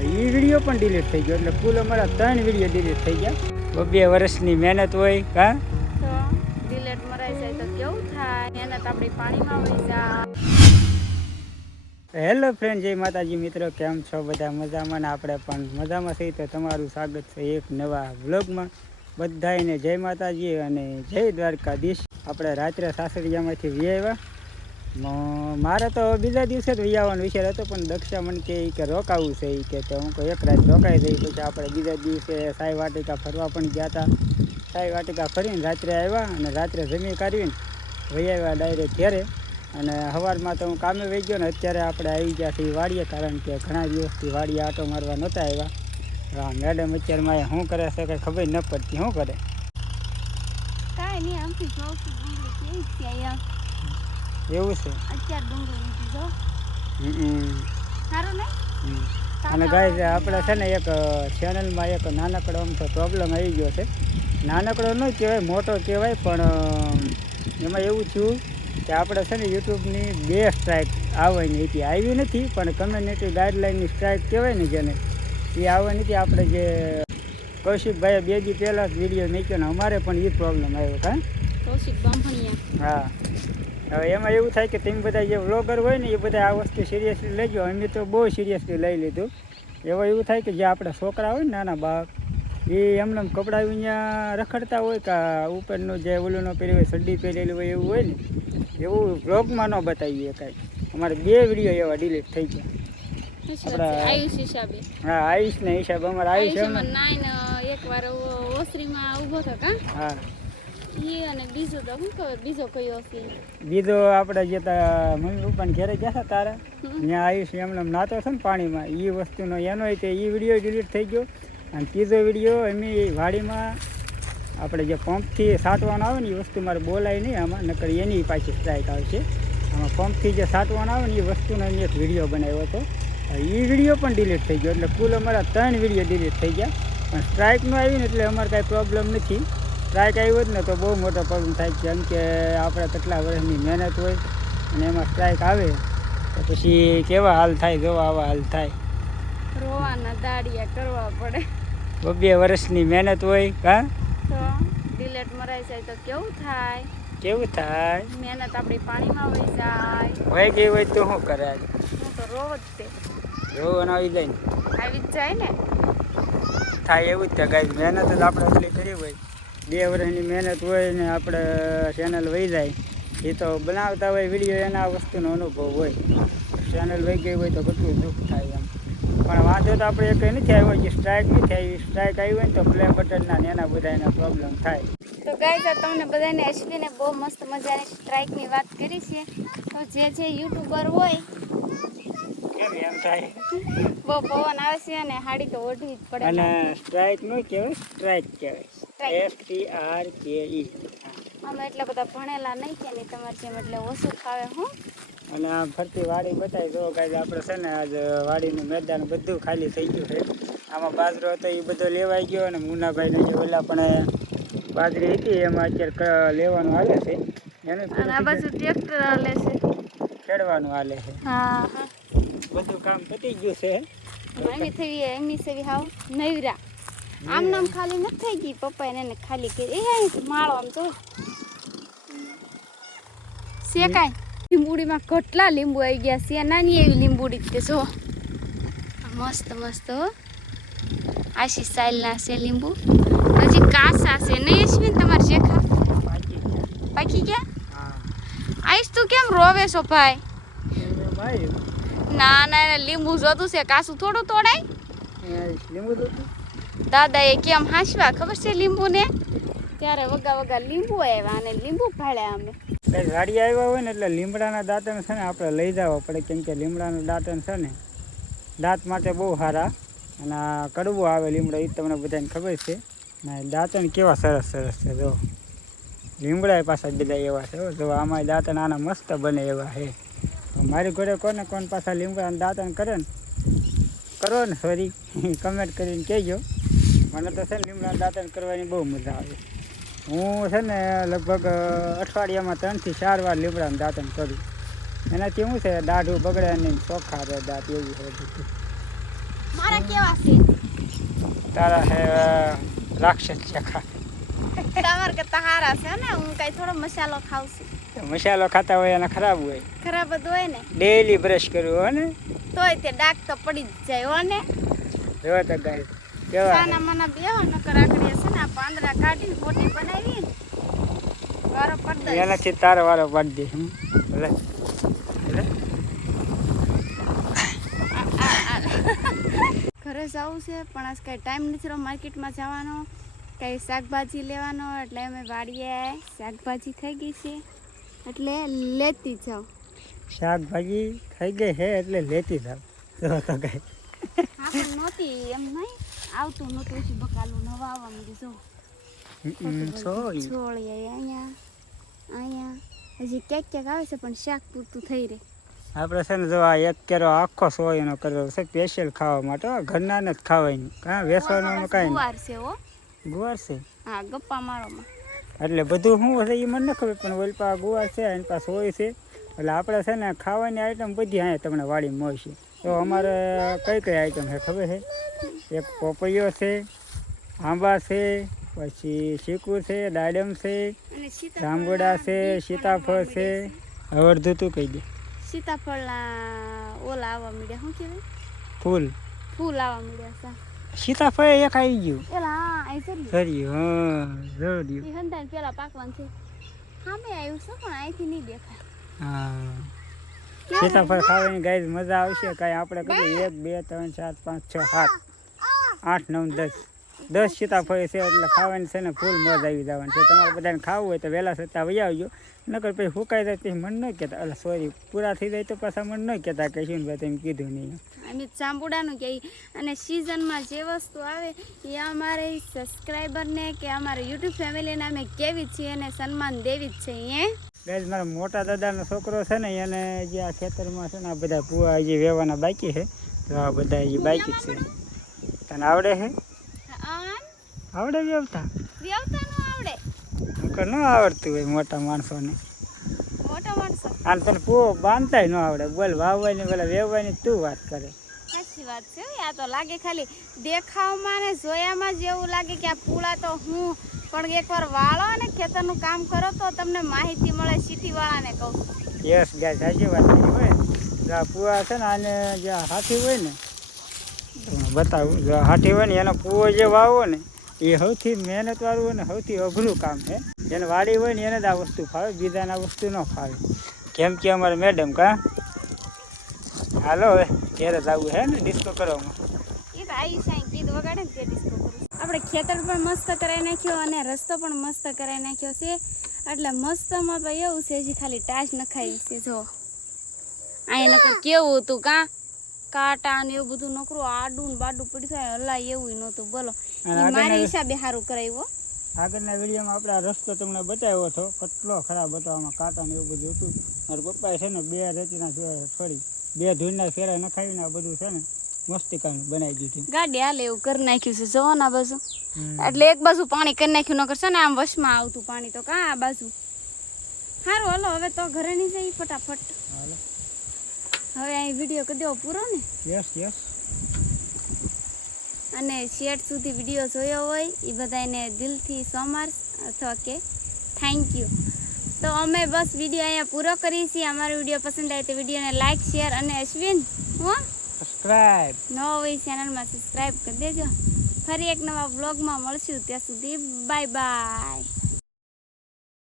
એ video પણ delete થઈ ગયો. એટલે કુલ અમારા ત્રણ વીડિયો ડિલીટ થઈ ગયા. બે વર્ષની મહેનત હોય હા? તો મરાઈ જાય તો કેવું થાય? મહેનત આપણી પાણીમાં વહી જાય. હેલો ફ્રેન્ડ જય માતાજી મિત્રો કેમ છો? બધા મજામાં ને આપણે પણ મજામાં છીએ. તો તમારું સ્વાગત છે એક નવા વ્લોગમાં. બધાને જય માતાજી અને જય દ્વારકાધીશ. આપણે રાત્રે સાસરિયામાંથી વી આવ્યા. મ- મારે તો બીજા દિવસે જ આવવાનો વિચાર હતો, પણ દક્ષા મને કે ઈ કે રોકાવું છે એ કે તો હું કહું, એક રાત રોકાઈ જઈ, પછી આપણે બીજા દિવસે સાઈ વાટિકા ફરવા પણ ગયા હતા સાઈ વાટિકા ફરીને રાત્રે આવ્યા અને રાત્રે જમી કાઢવીને વહી આવ્યા ડાયરેક્ટ ઘેરે. અને સવારમાં તો હું કામે વહી ગયો ને, અત્યારે આપણે આવી ગયા છીએ વાડીએ, કારણ કે ઘણા દિવસથી વાડીએ આટો મારવા નહોતા આવ્યા. હા, મેડમ અત્યારમાં શું કરે છે કંઈ ખબર ન પડતી, શું કરે? કાંઈ નહીં, આમથી જોઉં છું ડુંગળી કેવી છે અહીંયા એવું છે? અત્યારે ડુંગળી લીધી જો હમ. સારું નહીં? અને ગાય આપણે છે ને એક ચેનલમાં એક નાનકડો આમ તો પ્રોબ્લેમ આવી ગયો છે. નાનકડો ન કહેવાય મોટો કહેવાય પણ એમાં એવું થયું કે આપણે છે ને યુટ્યુબની બે સ્ટ્રાઇક આવવાની હતી. આવી નથી પણ કમ્યુનિટી ગાઈડલાઇનની સ્ટ્રાઇક કહેવાય ને જેને એ આવવાની હતી. આપણે જે કૌશિકભાઈએ બે દી પહેલાં જ વીડિયો મૂક્યો ને અમારે પણ એ પ્રોબ્લેમ આવ્યો કાં? કૌશિક બાંભણિયા. હા. હવે એમાં એવું થાય કે તમે બધા જે વ્લોગર હોય ને એ બધા આ વસ્તુ સિરિયસલી લેજો. અમે તો બહુ સિરિયસલી લઈ લીધું. એવા એવું થાય કે જે આપણા છોકરા હોય ને નાના બાપ એ એમને એમ કપડાં અહીંયા રખડતા હોય કે ઉપરનું જે ઓલુંનો પહેરી હોય સડ્ડી પહેરેલી હોય એવું હોય ને એવું વ્લોગમાં ન બતાવીએ કાંઈ. અમારે બે વીડિયો એવા ડિલીટ થઈ ગયા. આપણા- આયુષ ને હા હિસાબ. અમારે આયુષ એક વાર ઓસરીમાં ઊભો હતો હા. બીજો આપણે જે મમ્મી પપ્પાને ઘેરે ગયા હતા તારા ત્યાં આયુષ એમને એમ નાતો છે ને પાણીમાં. એ વસ્તુનો એનો તે એ વીડિયો ડિલીટ થઈ ગયો. અને ત્રીજો વીડિયો એમની વાડીમાં આપણે જે પંપથી સાટવાનો આવે ને એ વસ્તુ મારે બોલાય નહીં આમાં નકર એની પાછી સ્ટ્રાઇક આવશે. આમાં પંપથી જે સાટવાનો આવે ને એ વસ્તુનો એક વીડિયો બનાવ્યો હતો. એ વીડિયો પણ ડિલીટ થઈ ગયો. એટલે કુલ અમારા ત્રણ વીડિયો ડિલીટ થઈ ગયા. પણ સ્ટ્રાઇકનું આવ્યું ને એટલે અમારે કાંઈ પ્રોબ્લેમ નથી. સ્ટ્રાઇક આવ્યો જ ને તો બહુ મોટો પ્રોબ્લેમ થાય કેમ કે આપણે કેટલા વર્ષની મહેનત હોય અને એમાં સ્ટ્રાઇક આવે તો પછી કેવા હાલ થાય? જોવા આવા હાલ થાય. રોવાના દાડિયા કરવા પડે. બબ્બે વર્ષની મહેનત હોય હા? તો ડિલેટ મરાઈ જાય તો કેવું થાય? કેવું થાય? મહેનત આપણી પાણીમાં વહી જાય. વહી ગઈ હોય તો શું કરે હું તો રોવ જ તે. રોવાનો આવી જાય ને. આવી જ જાય ને? થાય એવું જ થાય ગાય મહેનત જ આપણે એટલી કરી હોય. બે વર્ષની મહેનત હોય ને આપણે ચેનલ વહી જાય એ તો બનાવતા હોય વીડિયો એના વસ્તુનો અનુભવ હોય. ચેનલ વહી ગઈ હોય તો કેટલું દુઃખ થાય એમ. પણ વાંધો તો આપણે એક નથી આવ્યો કે સ્ટ્રાઇક નથી આવી. સ્ટ્રાઇક આવી હોય ને તો પ્લે બટનના ને એના બધા એના પ્રોબ્લેમ થાય. તો આ તમને બધાને એચડીને બહુ મસ્ત મજાની સ્ટ્રાઇકની વાત કરી છે. તો જે જે યુટ્યુબર હોય એમ થાય? બહુ પવન આવે છે અને હાડી તો ઓઢવી જ પડે અને સ્ટ્રાઇક નો કહેવાય સ્ટ્રાઇક કહેવાય એસ ટી આર કે ઈ અમે એટલા બધા ભણેલા નહીં કે નહીં તમારે જેમ એટલે ઓછું ખાવે હું. અને આ ફરતી વાડી બતાવી દો કાંઈ આપણે છે ને આજ વાડીનું મેદાન બધું ખાલી થઈ ગયું છે. આમાં બાજરો હતો એ બધો લેવાઈ ગયો અને મુનાભાઈને જે ઓલા પણ બાજરી હતી એમાં અત્યારે લેવાનું હાલે છે. એનું આ બાજુ ટ્રેક્ટર છે. ખેડવાનું હાલે છે. હા. હા બધું કામ પતી ગયું છે. એમી થઈ એમી સેવી હાવ નવરા. આમ નામ ખાલી નથી થઈ ગઈ. પપ્પા એને ખાલી કરી. એ માળો આમ તો શેકાય? લીંબુડીમાં કેટલા લીંબુ આવી ગયા છે? નાની એવી લીંબુડી તે જો. મસ્ત મસ્ત હો. આશી સાઈલના છે લીંબુ. હજી કાસા છે. નહીં અશ્વિન તમારે શેખા? પાકી ગયા? આઈશ તું કેમ રોવે છો ભાઈ? ના ના લીંબુ જોતું છે. કાસું થોડું તોડાય? લીંબુ દૂધ દાદાએ કેમ હાંસવા? ખબર છે લીંબુને? ત્યારે વગા વગા લીંબુ આવ્યા અને લીંબુ ફાળ્યા અમે. ગાડી આવ્યા હોય ને એટલે લીમડાના દાંતણ છે ને આપણે લઈ જવા પડે, કેમ કે લીમડાનું દાંતણ છે ને દાંત માટે બહુ સારા. અને કડવું આવે લીમડો એ તમને બધાને ખબર છે. ને દાંતણ કેવા સરસ સરસ છે, જો. લીમડા પાછા બધા એવા છે. જો આમાં દાંતણ આના મસ્ત બને એવા છે. મારી ઘરે કોને કોણ પાછા લીમડાના દાંતણ કરે ને, કરો ને સોરી કમેન્ટ કરીને કહેજો. મને તો છે ને લીમડા દાંતણ કરવાની બહુ મજા આવે. હું છે ને લગભગ અઠવાડિયામાં ત્રણથી ચાર વાર લીમડાનું દાંતણ કરું. એનાથી શું છે દાઢું બગડે નહીં ચોખ્ખા રહે દાંત એવું છે મારા કેવા છે? તારા હે રાક્ષસ ચખા તમાર કે તહારા છે ને હું કઈ થોડો મસાલો ખાઉં છું. મસાલો ખાતા હોય એને ખરાબ હોય. ખરાબ જ હોય ને? ડેલી બ્રશ કરવું હોય ને? તોય તે ડાક તો પડી જ જાય હો ને? જો તો ગાય. સાના મના બેહો નકર આકડીએ છે ને પાંદડા કાઢીને મોટી બનાવી વારો પડ એનાથી તારો વારો પાડી દે ભલે ભલે. ઘરે જવું છે પણ આજ કાંઈ ટાઈમ નથી રહ્યો માર્કેટમાં જવાનો. કાંઈ શાકભાજી લેવાનો એટલે અમે વાડીએ શાકભાજી થઈ ગઈ છે એટલે લેતી જાઉં. શાકભાજી થઈ ગઈ હે એટલે લેતી જાઉં. તો કઈ. નહોતી એમ નહીં. આવતું નતું પછી બકાલું નવા આવવા જો હમ, અહીંયા અહીંયા. હજી ક્યાંક ક્યાંક આવે છે પણ શાક પૂરતું થઈ રહે. આપણે છે ને જો આ એક કેરો આખો સોયનો કર્યો છે સ્પેશિયલ ખાવા માટે. ઘરના ને જ ખાવાની. કાં વેસવાનું કાંઈ ગુવાર છે હો. ગુવાર છે? હા ગપ્પા મારોમાં એટલે બધું શું હશે એ મને ખબર પણ ઓલપા ગુવાર છે એની પાસે છે. એટલે આપણે છે ને ખાવાની આઈટમ બધી અહીંયા તમને વાળી મળશે. તો અમારે કઈ કઈ આઈટમ છે ખબર છે? એક પોપૈયો છે આંબા છે પછી શીકુ છે દાડમ છે જાંબુડા છે સીતાફળ છે. અડધું તું કહી દે. સીતાફળના ઓલા આવવા મળ્યા શું કહેવાય ફૂલ. ફૂલ આવવા મળ્યા હતા સીતાફળ એક આવી ગયું. એલા હા ને. સર્યું હા એ પેલા પાકવાન છે. સામે આવ્યું છે પણ અહીંથી નહીં દેખાય. હા. સીતાફળ ખાવાની ગાય મજા આવશે. કાંઈ આપણે કહીએ એક, બે, ત્રણ, ચાર, પાંચ, છ, સાત, આઠ, નવ, દસ. દસ સીતાફળ છે એટલે ખાવાની છે ને ફૂલ મોજ આવી જવાની છે. તમારે બધાને ખાવું હોય તો વહેલા સત્તા વહી આવજો. નકર પછી સુકાઈ જાય પછી મન ન કહેતા. એટલે સોરી પૂરા થઈ જાય તો પાછા મન ન કહેતા કે શું ભાઈ તમે કીધું નહીં. અમે ચાંબુડાનું કે અને સિઝનમાં જે વસ્તુ આવે એ અમારે સબસ્ક્રાઈબરને કે અમારા યુટ્યુબ ફેમિલીને અમે કેવી છીએ અને સન્માન દેવી જ છે એ ગાય મારા મોટા દાદાનો છોકરો છે ને એને જે આ ખેતરમાં છે ને આ બધા પૂવા જે વેવાના બાકી છે તો આ બધા એ બાકી છે. તને આવડે છે? આવડે વેવતા નકર ન આવડતું હોય મોટા માણસોને. આને તને પૂવો બાંધતાય ન આવડે. બોલ વાવવાની પેલા વેવવાની તું વાત કરે. સાચી વાત છે આ તો લાગે ખાલી દેખાવમાં ને જોયામાં જ એવું લાગે કે આ પૂળા તો હું પણ એકવાર વાળો અને ખેતરનું કામ કરો તો તમને માહિતી મળે સિટી વાળાને કહું યસ ગાય સાચી વાત હોય જો પૂવા છે ને આને જે હાથી હોય ને બતાવું જો હાથી હોય ને એનો પૂવો જે વાવો ને એ સૌથી મહેનત વાળું હોય ને સૌથી અઘરું કામ છે. એને વાડી હોય ને એને જ આ વસ્તુ ફાવે બીજાને આ વસ્તુ ન ફાવે. કેમ કે અમારે મેડમ કા હાલો હવે ઘેરે જ આવું હે ને ડિસ્કો કરવામાં. એ તો આવી સાંઈ ગીત વગાડે ને તે ડિસ્કો આપણે ખેતર પણ મસ્ત કરાવી નાખ્યો અને રસ્તો પણ મસ્ત કરાવી નાખ્યો છે. એટલે મસ્તમાં ભાઈ એવું છે હજી ખાલી ટાચ નખાઈ છે જો. અહીંયા નકર કેવું હતું કાં? કાટા ને એવું બધું નકરું આડું ને બાડું પડી થાય હલાય એવું નહોતું. બોલો મારી હિસાબે સારું કરાવ્યો આગળના વિડીયોમાં આપણે રસ્તો તમને બતાવ્યો હતો કેટલો ખરાબ હતો આમાં કાંટા ને એવું બધું હતું. મારા પપ્પાએ છે ને બે રેતીના છોડી બે ધૂળના ફેરા નખાવીને આ બધું છે ને મસ્તિકાનું બનાવી દીધી. ગાડી હાલે એવું કરી નાખ્યું છે. જો ના બાજુ. એટલે એક બાજુ પાણી કરી નાખ્યું ન કરશે ને આમ વશમાં આવતું પાણી. તો કા આ બાજુ? સારું હલો હવે તો ઘરે નહીં જઈ ફટાફટ. હવે અહીં વીડિયો કરી દેવો પૂરો ને. યસ યસ અને શેઠ સુધી વીડિયો જોયો હોય એ બધાને દિલથી સોમાર્સ અથવા કે થેન્ક યુ તો અમે બસ વીડિયો અહીંયા પૂરો કરીએ છીએ. અમારો વીડિયો પસંદ આવે તો વિડીયોને લાઇક શેર અને અશ્વિન હો. સબસ્ક્રાઈબ નવી ચેનલમાં સબસ્ક્રાઇબ કરી દેજો. ફરી એક નવા બ્લોગમાં મળશું. ત્યાં સુધી બાય બાય